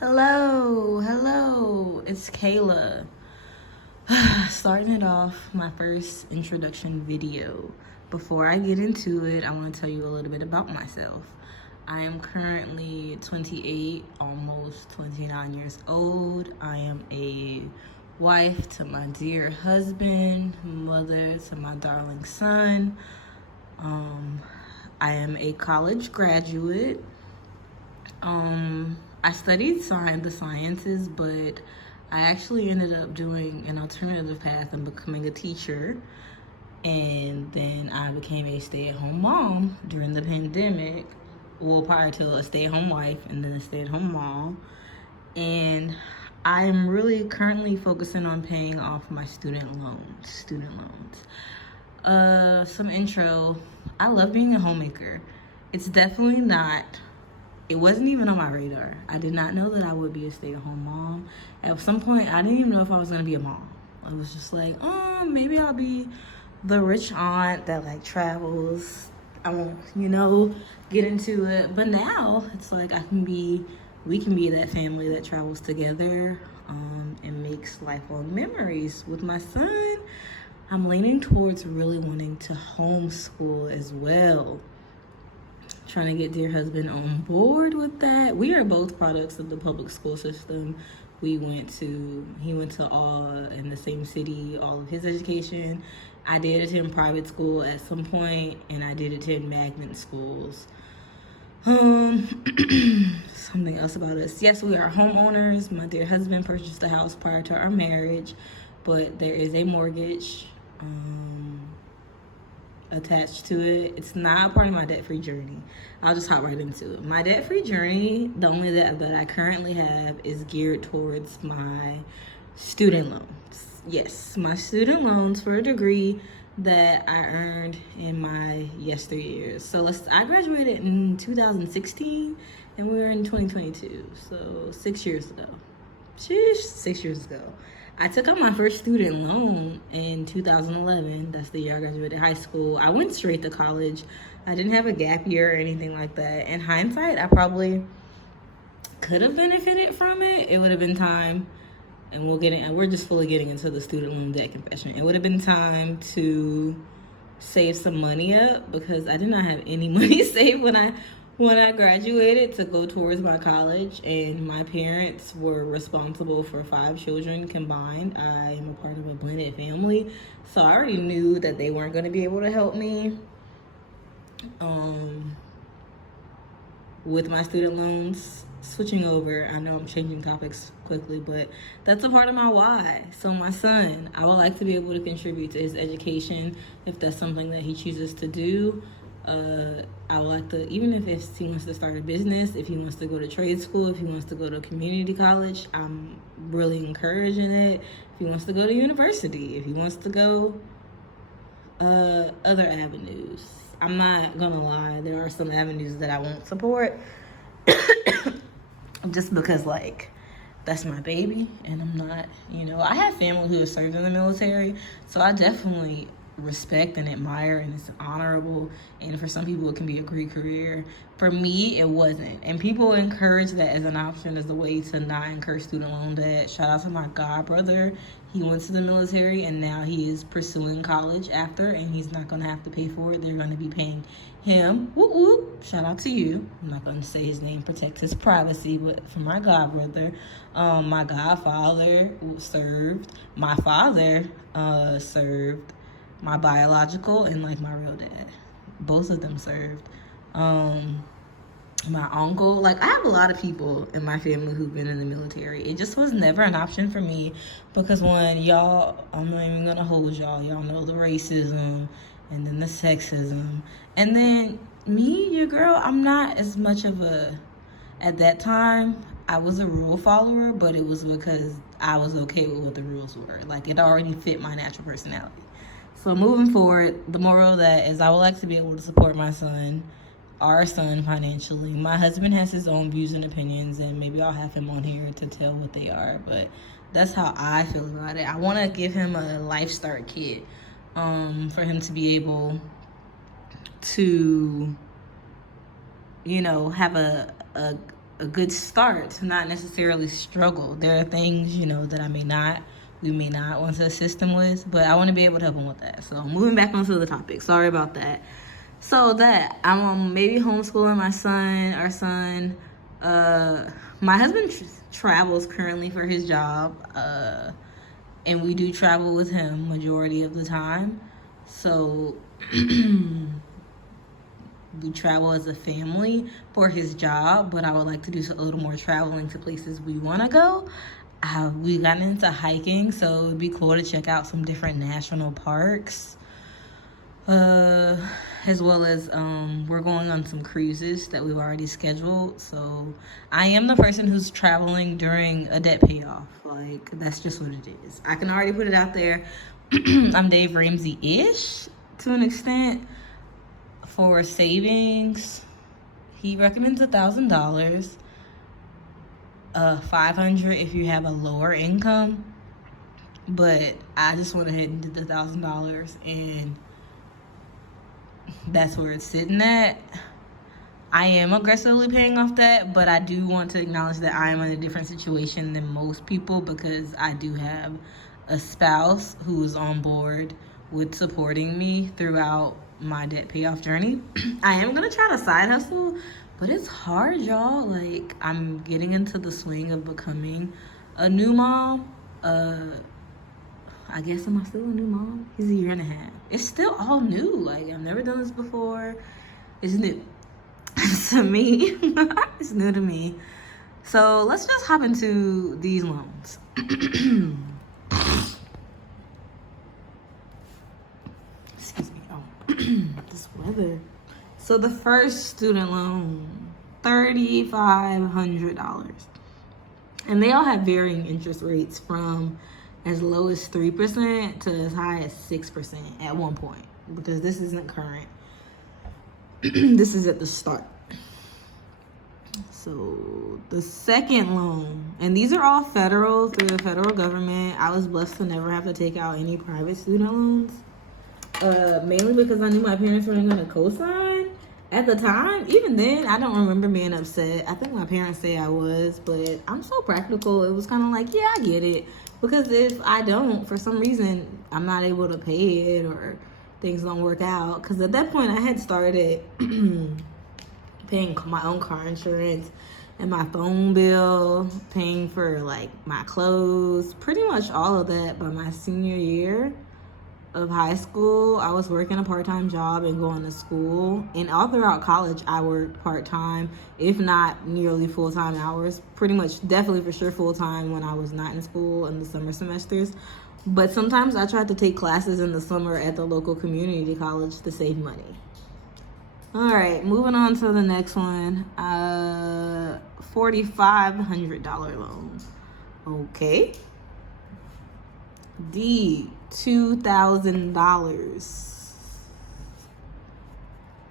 Hello, it's Kayla. Starting it off, my first introduction video. Before I get into it, I want to tell you a little bit about myself. I am currently 28, almost 29 years old. I am a wife to my dear husband, mother to my darling son. I am a college graduate. I studied the sciences, but I actually ended up doing an alternative path and becoming a teacher. And then I became a stay-at-home mom during the pandemic. Well, prior to a stay-at-home wife and then a stay-at-home mom. And I am really currently focusing on paying off my student loans. Some intro. I love being a homemaker. It's definitely not. It wasn't even on my radar. I did not know that I would be a stay-at-home mom. At some point, I didn't even know if I was gonna be a mom. I was just like, maybe I'll be the rich aunt that like travels. I won't, get into it. But now it's like we can be that family that travels together and makes lifelong memories. With my son, I'm leaning towards really wanting to homeschool as well. Trying to get dear husband on board with that. We are both products of the public school system. He went to all in the same city, all of his education. I did attend private school at some point, and I did attend magnet schools. Something else about us. Yes, we are homeowners. My dear husband purchased a house prior to our marriage, but there is a mortgage attached to it. It's not part of my debt-free journey. I'll just hop right into it. My debt-free journey, the only debt that I currently have is geared towards my student loans. Yes, my student loans for a degree that I earned in my yesteryears. So I graduated in 2016 and we're in 2022. So 6 years ago. Sheesh, 6 years ago. I took out my first student loan in 2011. That's the year I graduated high school. I went straight to college. I didn't have a gap year or anything like that. In hindsight, I probably could have benefited from it. It would have been time, and we're just fully getting into the student loan debt confession. It would have been time to save some money up because I did not have any money saved when I graduated to go towards my college, and my parents were responsible for 5 children combined. I am a part of a blended family, so I already knew that they weren't going to be able to help me with my student loans. Switching over, I know I'm changing topics quickly, but that's a part of my why. So my son, I would like to be able to contribute to his education if that's something that he chooses to do. I would like to, even if he wants to start a business, if he wants to go to trade school, if he wants to go to community college, I'm really encouraging it. If he wants to go to university, if he wants to go other avenues. I'm not gonna lie, there are some avenues that I won't support just because that's my baby, and I'm not, I have family who have served in the military, so I definitely respect and admire, and it's honorable, and for some people it can be a great career. For me, it wasn't, and people encourage that as an option, as a way to not incur student loan debt. Shout out to my god brother. He went to the military and now he is pursuing college after, and he's not going to have to pay for it. They're going to be paying him. Whoop whoop. Shout out to you. I'm not going to say his name, protect his privacy, but for my god brother, my godfather served, my father served, my biological and my real dad, both of them served. My uncle, I have a lot of people in my family who've been in the military. It just was never an option for me because I'm not even gonna hold y'all know the racism and then the sexism, and then me, your girl, I'm not as much of at that time I was a rule follower, but it was because I was okay with what the rules were. It already fit my natural personality. So moving forward, the moral of that is I would like to be able to support our son financially. My husband has his own views and opinions, and maybe I'll have him on here to tell what they are, but that's how I feel about it. I want to give him a Life Start kit for him to be able to, have a a good start to not necessarily struggle. There are things, that we may not want to assist them with, but I want to be able to help them with that. So moving back onto the topic. Sorry about that. So that I'm maybe homeschooling our son. My husband travels currently for his job, and we do travel with him majority of the time. So we travel as a family for his job, but I would like to do a little more traveling to places we want to go. We got into hiking, so it'd be cool to check out some different national parks. As well as we're going on some cruises that we've already scheduled. So I am the person who's traveling during a debt payoff. Like, that's just what it is. I can already put it out there. I'm Dave Ramsey-ish to an extent. For savings, he recommends $1,000, $500 if you have a lower income. But I just went ahead and did the $1,000, and that's where it's sitting at. I am aggressively paying off that, but I do want to acknowledge that I am in a different situation than most people because I do have a spouse who's on board with supporting me throughout my debt payoff journey. I am gonna try to side hustle, but it's hard, y'all. Like, I'm getting into the swing of becoming a new mom. I guess, am I still a new mom? He's a year and a half. It's still all new. Like, I've never done this before. It's new to me. It's new to me. So let's just hop into these loans. Excuse me. Oh, this weather. So the first student loan, $3,500. And they all have varying interest rates from as low as 3% to as high as 6% at one point, because this isn't current. This is at the start. So the second loan, and these are all federal, through the federal government. I was blessed to never have to take out any private student loans, mainly because I knew my parents weren't going to co-sign at the time. Even then, I don't remember being upset. I think my parents say I was, but I'm so practical. It was kind of like, yeah, I get it. Because if I don't, for some reason, I'm not able to pay it or things don't work out. Because at that point, I had started paying my own car insurance and my phone bill, paying for, like, my clothes, pretty much all of that by my senior year of high school. I was working a part-time job and going to school, and all throughout college I worked part-time, if not nearly full-time hours, pretty much, definitely for sure full-time when I was not in school in the summer semesters. But sometimes I tried to take classes in the summer at the local community college to save money. All right, moving on to the next one. $4,500 loan. Okay. D, $2,000.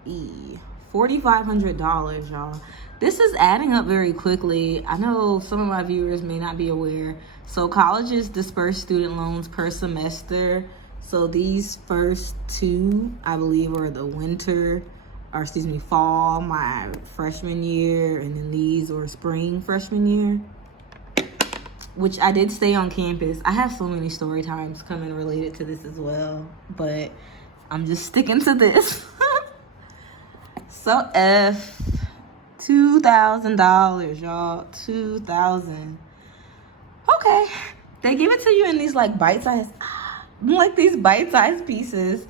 E, $4,500, y'all. This is adding up very quickly. I know some of my viewers may not be aware. So colleges disperse student loans per semester. So these first two, I believe, are the fall, my freshman year, and then these were spring freshman year, which I did stay on campus. I have so many story times coming related to this as well, but I'm just sticking to this. So F, $2,000, y'all, $2,000. Okay, they give it to you in these like bite-sized pieces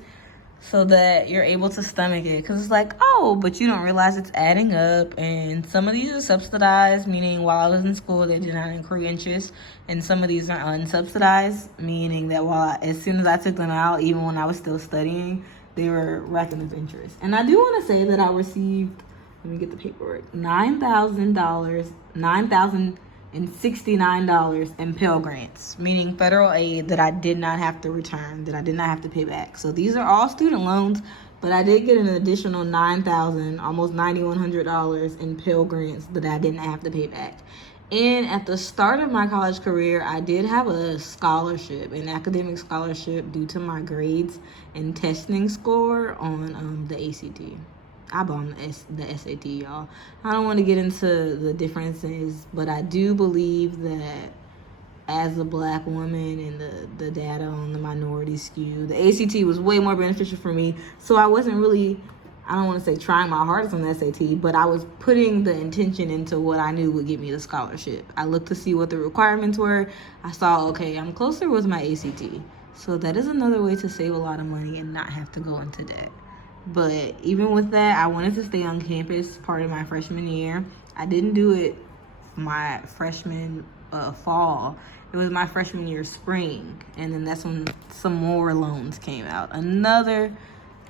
so that you're able to stomach it. Because it's like, oh, but you don't realize it's adding up. And some of these are subsidized, meaning while I was in school, they did not accrue interest. And some of these are unsubsidized, meaning that as soon as I took them out, even when I was still studying, they were racking up interest. And I do want to say that I received, let me get the paperwork, $9,069 in Pell Grants, meaning federal aid that I did not have to return, that I did not have to pay back. So these are all student loans, but I did get an additional $9,000, almost $9,100 in Pell Grants that I didn't have to pay back. And at the start of my college career, I did have a scholarship, an academic scholarship, due to my grades and testing score on the ACT. I bombed the SAT, y'all. I don't want to get into the differences, but I do believe that as a black woman and the data on the minority skew, the ACT was way more beneficial for me. So I wasn't really, I don't want to say trying my hardest on the SAT, but I was putting the intention into what I knew would get me the scholarship. I looked to see what the requirements were. I saw, okay, I'm closer with my ACT. So that is another way to save a lot of money and not have to go into debt. But even with that, I wanted to stay on campus part of my freshman year. I didn't do it my freshman fall. It was my freshman year spring, and then that's when some more loans came out. Another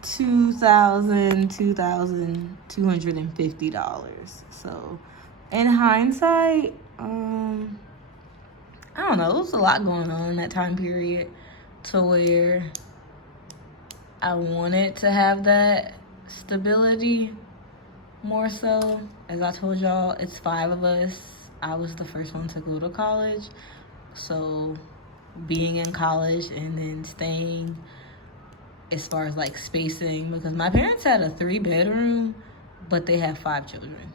$2,250. So in hindsight, I don't know, there was a lot going on in that time period to where I wanted to have that stability more so. As I told y'all, it's 5 of us. I was the first one to go to college. So being in college and then staying as far as like spacing, because my parents had a 3-bedroom, but they had 5 children.